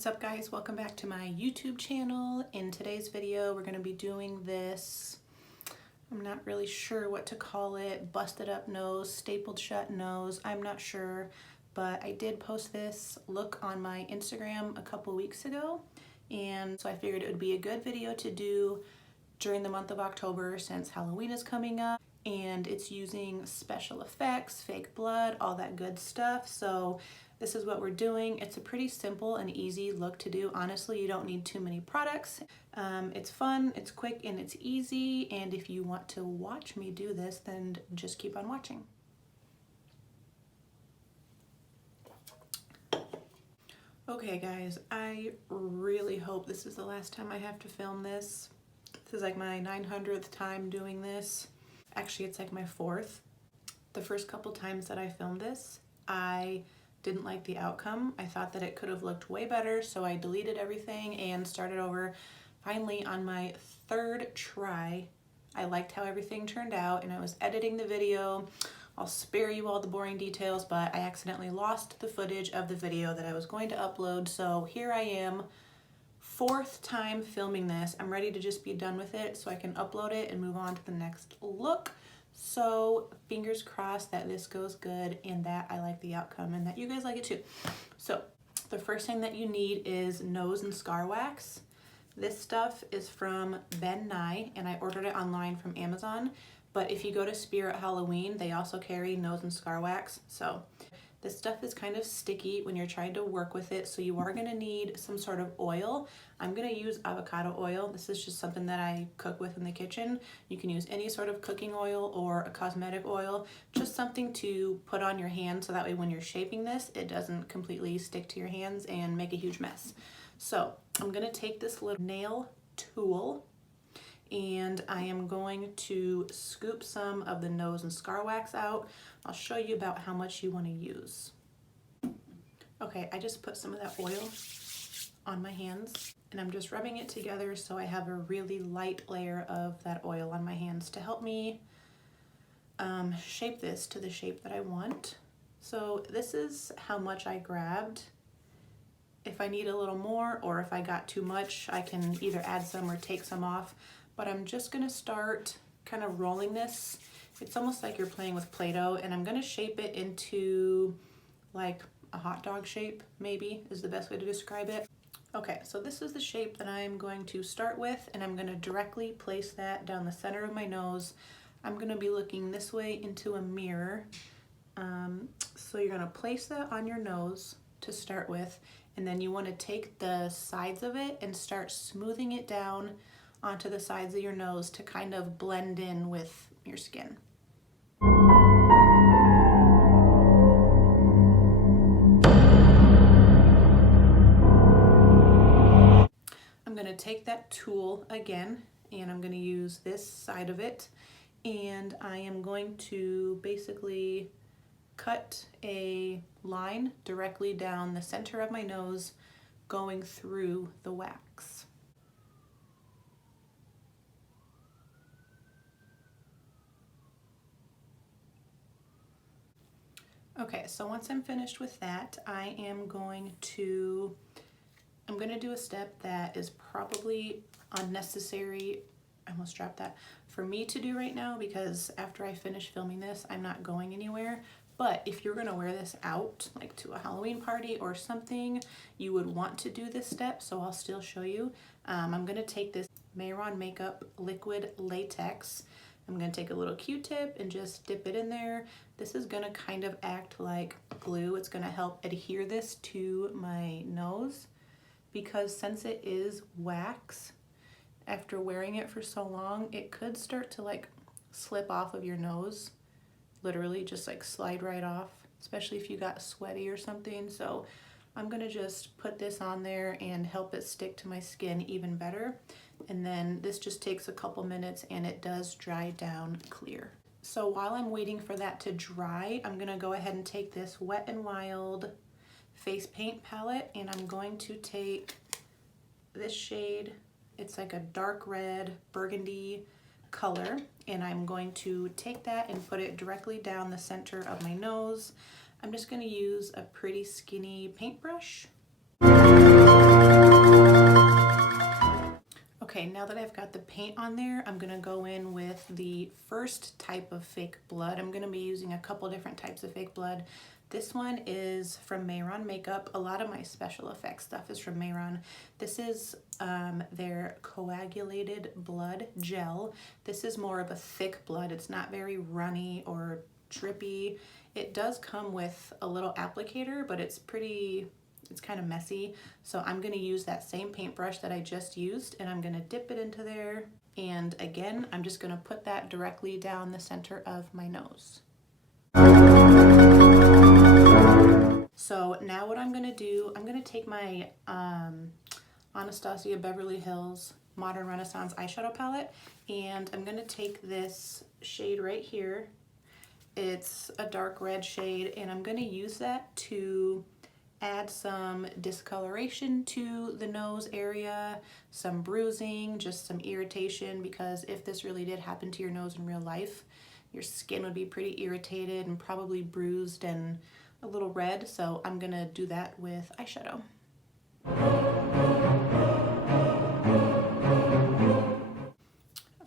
What's up guys, welcome back to my YouTube channel. In today's video we're going to be doing this, I'm not really sure what to call it, busted up nose, stapled shut nose, I'm not sure, but I did post this look on my Instagram a couple weeks ago, and so I figured it would be a good video to do during the month of October since Halloween is coming up, and it's using special effects, fake blood, all that good stuff. So this is what we're doing. It's a pretty simple and easy look to do. Honestly, you don't need too many products. It's fun, it's quick, and it's easy. And if you want to watch me do this, then just keep on watching. Okay guys, I really hope this is the last time I have to film this. This is like my 900th time doing this. Actually, it's like my 4th. The first couple times that I filmed this, I didn't like the outcome. I thought that it could have looked way better, so I deleted everything and started over. Finally, on my 3rd try, I liked how everything turned out, and I was editing the video. I'll spare you all the boring details, but I accidentally lost the footage of the video that I was going to upload, so here I am, 4th time filming this. I'm ready to just be done with it so I can upload it and move on to the next look. So fingers crossed that this goes good and that I like the outcome and that you guys like it too. So the first thing that you need is nose and scar wax. This stuff is from Ben Nye and I ordered it online from Amazon, but if you go to Spirit Halloween, they also carry nose and scar wax. So this stuff is kind of sticky when you're trying to work with it, so you are going to need some sort of oil. I'm going to use avocado oil. This is just something that I cook with in the kitchen. You can use any sort of cooking oil or a cosmetic oil, just something to put on your hand so that way when you're shaping this, it doesn't completely stick to your hands and make a huge mess. So I'm going to take this little nail tool and I am going to scoop some of the nose and scar wax out. I'll show you about how much you want to use. Okay, I just put some of that oil on my hands and I'm just rubbing it together so I have a really light layer of that oil on my hands to help me shape this to the shape that I want. So this is how much I grabbed. If I need a little more or if I got too much, I can either add some or take some off. But I'm just gonna start kind of rolling this. It's almost like you're playing with Play-Doh, and I'm gonna shape it into like a hot dog shape, maybe is the best way to describe it. Okay, so this is the shape that I'm going to start with, and I'm gonna directly place that down the center of my nose. I'm gonna be looking this way into a mirror. So you're gonna place that on your nose to start with, and then you wanna take the sides of it and start smoothing it down onto the sides of your nose to kind of blend in with your skin. I'm going to take that tool again and I'm going to use this side of it, and I am going to basically cut a line directly down the center of my nose going through the wax. Okay, so once I'm finished with that, I'm going to do a step that is probably unnecessary, I almost dropped that, for me to do right now because after I finish filming this, I'm not going anywhere. But if you're gonna wear this out, like to a Halloween party or something, you would want to do this step, so I'll still show you. I'm gonna take this Mayron Makeup Liquid Latex. I'm going to take a little Q-tip and just dip it in there. This is going to kind of act like glue. It's going to help adhere this to my nose because since it is wax, after wearing it for so long, it could start to like slip off of your nose. Literally just like slide right off, especially if you got sweaty or something. So I'm going to just put this on there and help it stick to my skin even better. And then this just takes a couple minutes and it does dry down clear. So while I'm waiting for that to dry, I'm gonna go ahead and take this Wet n Wild face paint palette and I'm going to take this shade. It's like a dark red burgundy color, and I'm going to take that and put it directly down the center of my nose. I'm just gonna use a pretty skinny paintbrush. Okay, now that I've got the paint on there, I'm gonna go in with the first type of fake blood. I'm gonna be using a couple different types of fake blood. This one is from Mayron Makeup. A lot of my special effects stuff is from Mayron. This is their coagulated blood gel. This is more of a thick blood. It's not very runny or drippy. It does come with a little applicator, but it's kind of messy. So I'm gonna use that same paintbrush that I just used, and I'm gonna dip it into there. And again, I'm just gonna put that directly down the center of my nose. So now what I'm gonna do, I'm gonna take my Anastasia Beverly Hills Modern Renaissance eyeshadow palette, and I'm gonna take this shade right here. It's a dark red shade, and I'm gonna use that to add some discoloration to the nose area, some bruising, just some irritation, because if this really did happen to your nose in real life, your skin would be pretty irritated and probably bruised and a little red. So I'm gonna do that with eyeshadow.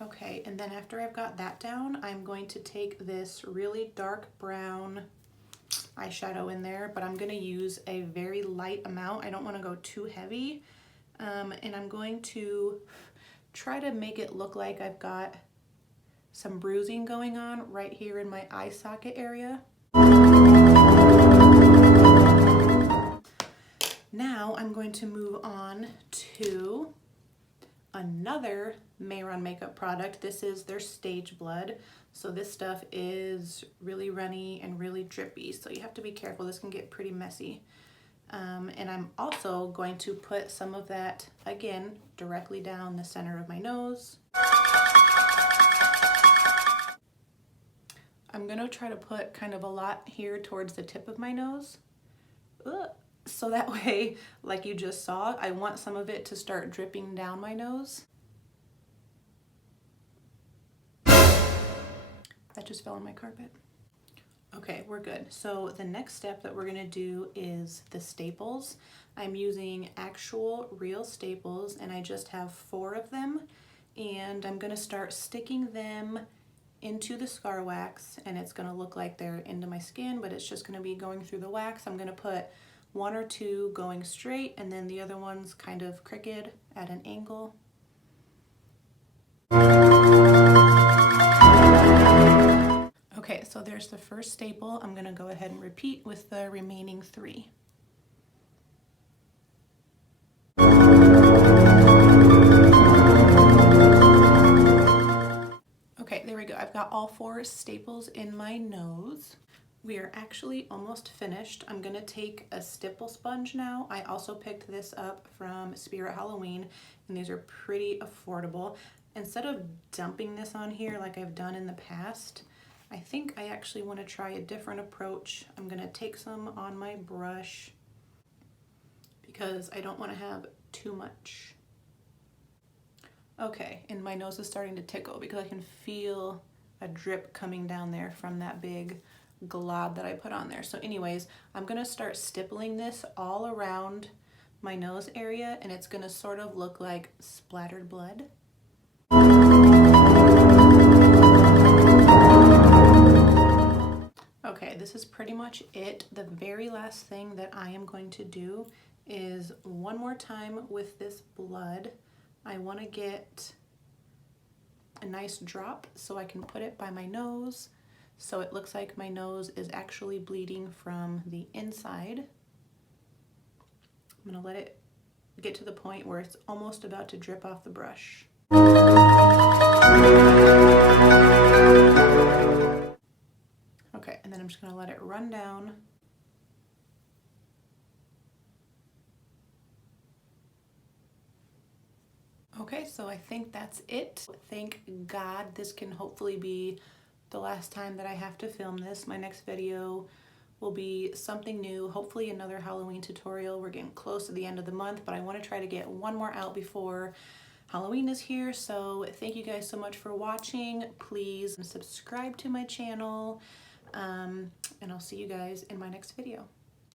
Okay, and then after I've got that down, I'm going to take this really dark brown eyeshadow in there, but I'm gonna use a very light amount. I don't wanna go too heavy. And I'm going to try to make it look like I've got some bruising going on right here in my eye socket area. Now I'm going to move on to another Mayron makeup product. This is their Stage Blood. So this stuff is really runny and really drippy, so you have to be careful. This can get pretty messy. And I'm also going to put some of that, again, directly down the center of my nose. I'm gonna try to put kind of a lot here towards the tip of my nose. So that way, like you just saw, I want some of it to start dripping down my nose. That just fell on my carpet. Okay, we're good. So the next step that we're gonna do is the staples. I'm using actual real staples, and I just have 4 of them. And I'm gonna start sticking them into the scar wax, and it's gonna look like they're into my skin, but it's just gonna be going through the wax. I'm gonna put 1 or 2 going straight, and then the other ones kind of crooked at an angle. Okay, so there's the first staple. I'm gonna go ahead and repeat with the remaining 3. Okay, there we go. I've got all 4 staples in my nose. We are actually almost finished. I'm gonna take a stipple sponge now. I also picked this up from Spirit Halloween, and these are pretty affordable. Instead of dumping this on here like I've done in the past, I think I actually want to try a different approach. I'm gonna take some on my brush because I don't want to have too much. Okay, and my nose is starting to tickle because I can feel a drip coming down there from that big glob that I put on there. So anyways, I'm gonna start stippling this all around my nose area, and it's gonna sort of look like splattered blood. Okay, this is pretty much it. The very last thing that I am going to do is one more time with this blood. I want to get a nice drop so I can put it by my nose so it looks like my nose is actually bleeding from the inside. I'm going to let it get to the point where it's almost about to drip off the brush. Okay, and then I'm just going to let it run down. Okay, so I think that's it. Thank God this can hopefully be the last time that I have to film this. My next video will be something new, hopefully another Halloween tutorial. We're getting close to the end of the month, but I want to try to get one more out before Halloween is here. So thank you guys so much for watching. Please subscribe to my channel, and I'll see you guys in my next video.